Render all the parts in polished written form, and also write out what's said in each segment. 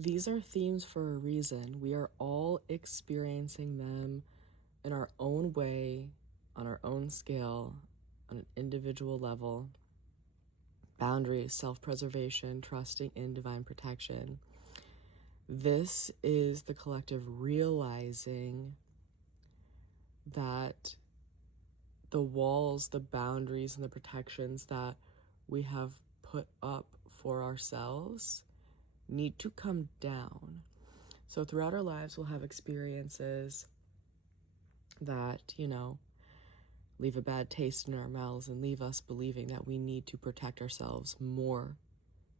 these are themes for a reason. We are all experiencing them in our own way, on our own scale, on an individual level. Boundaries, self-preservation, trusting in divine protection. This is the collective realizing that the walls, the boundaries, and the protections that we have put up for ourselves need to come down. So throughout our lives, we'll have experiences that, leave a bad taste in our mouths and leave us believing that we need to protect ourselves more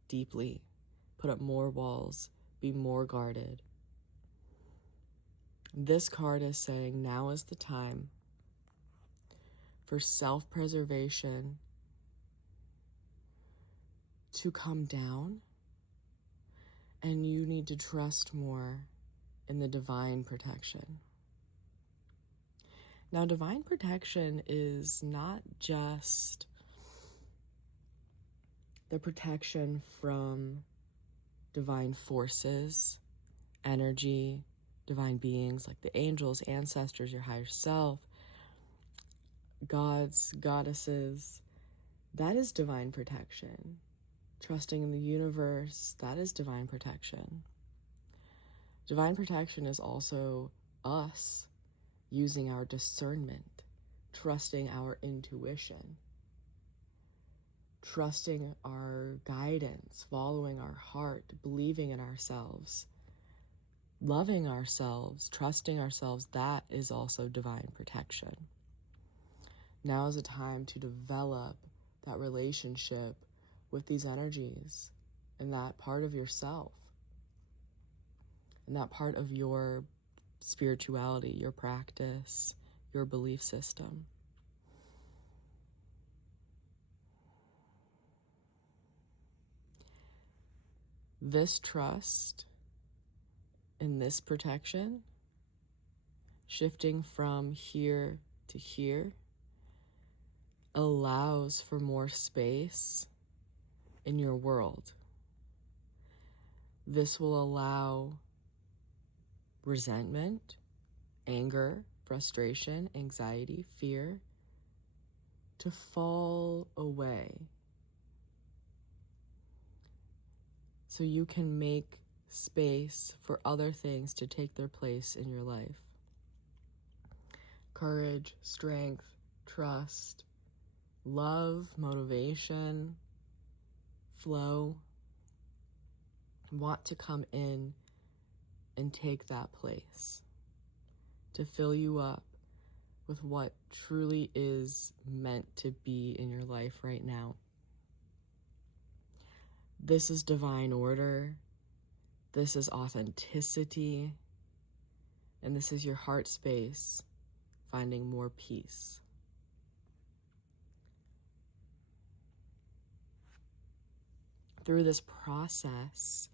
deeply, put up more walls, be more guarded. This card is saying now is the time for self-preservation to come down, and you need to trust more in the divine protection. Now, divine protection is not just the protection from divine forces, energy, divine beings like the angels, ancestors, your higher self, gods, goddesses. That is divine protection. Trusting in the universe, that is divine protection. Divine protection is also us using our discernment, trusting our intuition, trusting our guidance, following our heart, believing in ourselves, loving ourselves, trusting ourselves. That is also divine protection. Now is a time to develop that relationship with these energies and that part of yourself and that part of your spirituality, your practice, your belief system. This trust in this protection, shifting from here to here, allows for more space in your world. This will allow resentment, anger, frustration, anxiety, fear to fall away, so you can make space for other things to take their place in your life. Courage, strength, trust, love, motivation, flow want to come in and take that place, to fill you up with what truly is meant to be in your life right now. This is divine order. This is authenticity. And this is your heart space finding more peace. Through this process,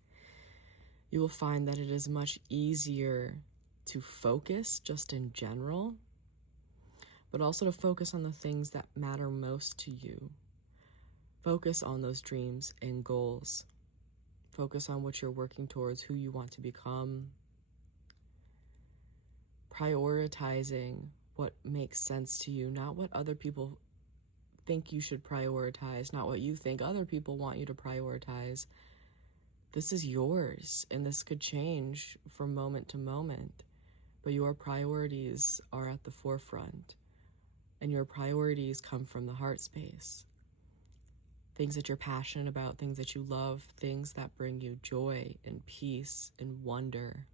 you will find that it is much easier to focus just in general, but also to focus on the things that matter most to you. Focus on those dreams and goals. Focus on what you're working towards, who you want to become. Prioritizing what makes sense to you, not what other people think you should prioritize, not what you think other people want you to prioritize. This is yours, and this could change from moment to moment, but your priorities are at the forefront, and your priorities come from the heart space. Things that you're passionate about, things that you love, things that bring you joy and peace and wonder.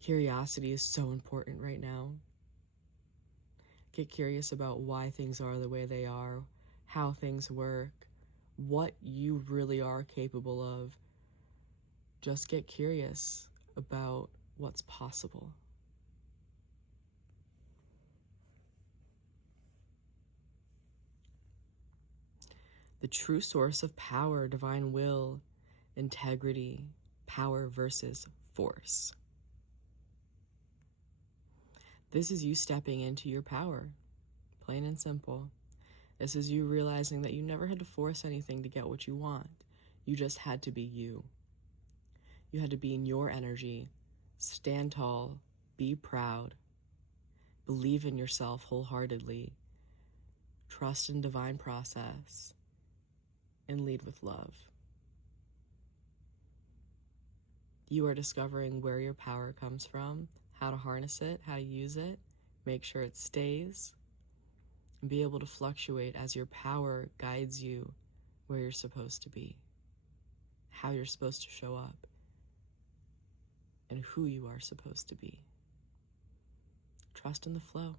Curiosity is so important right now. Get curious about why things are the way they are, how things work, what you really are capable of. Just get curious about what's possible. The true source of power, divine will, integrity, power versus force. This is you stepping into your power, plain and simple. This is you realizing that you never had to force anything to get what you want. You just had to be you. You had to be in your energy, stand tall, be proud, believe in yourself wholeheartedly, trust in divine process, and lead with love. You are discovering where your power comes from, how to harness it, how to use it, make sure it stays, and be able to fluctuate as your power guides you where you're supposed to be, how you're supposed to show up, and who you are supposed to be. Trust in the flow.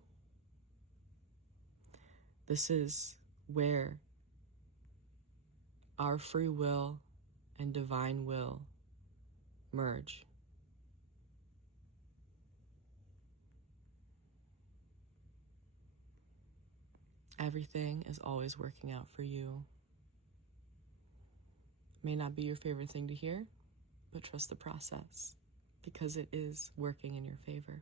This is where our free will and divine will merge. Everything is always working out for you. May not be your favorite thing to hear, but trust the process because it is working in your favor.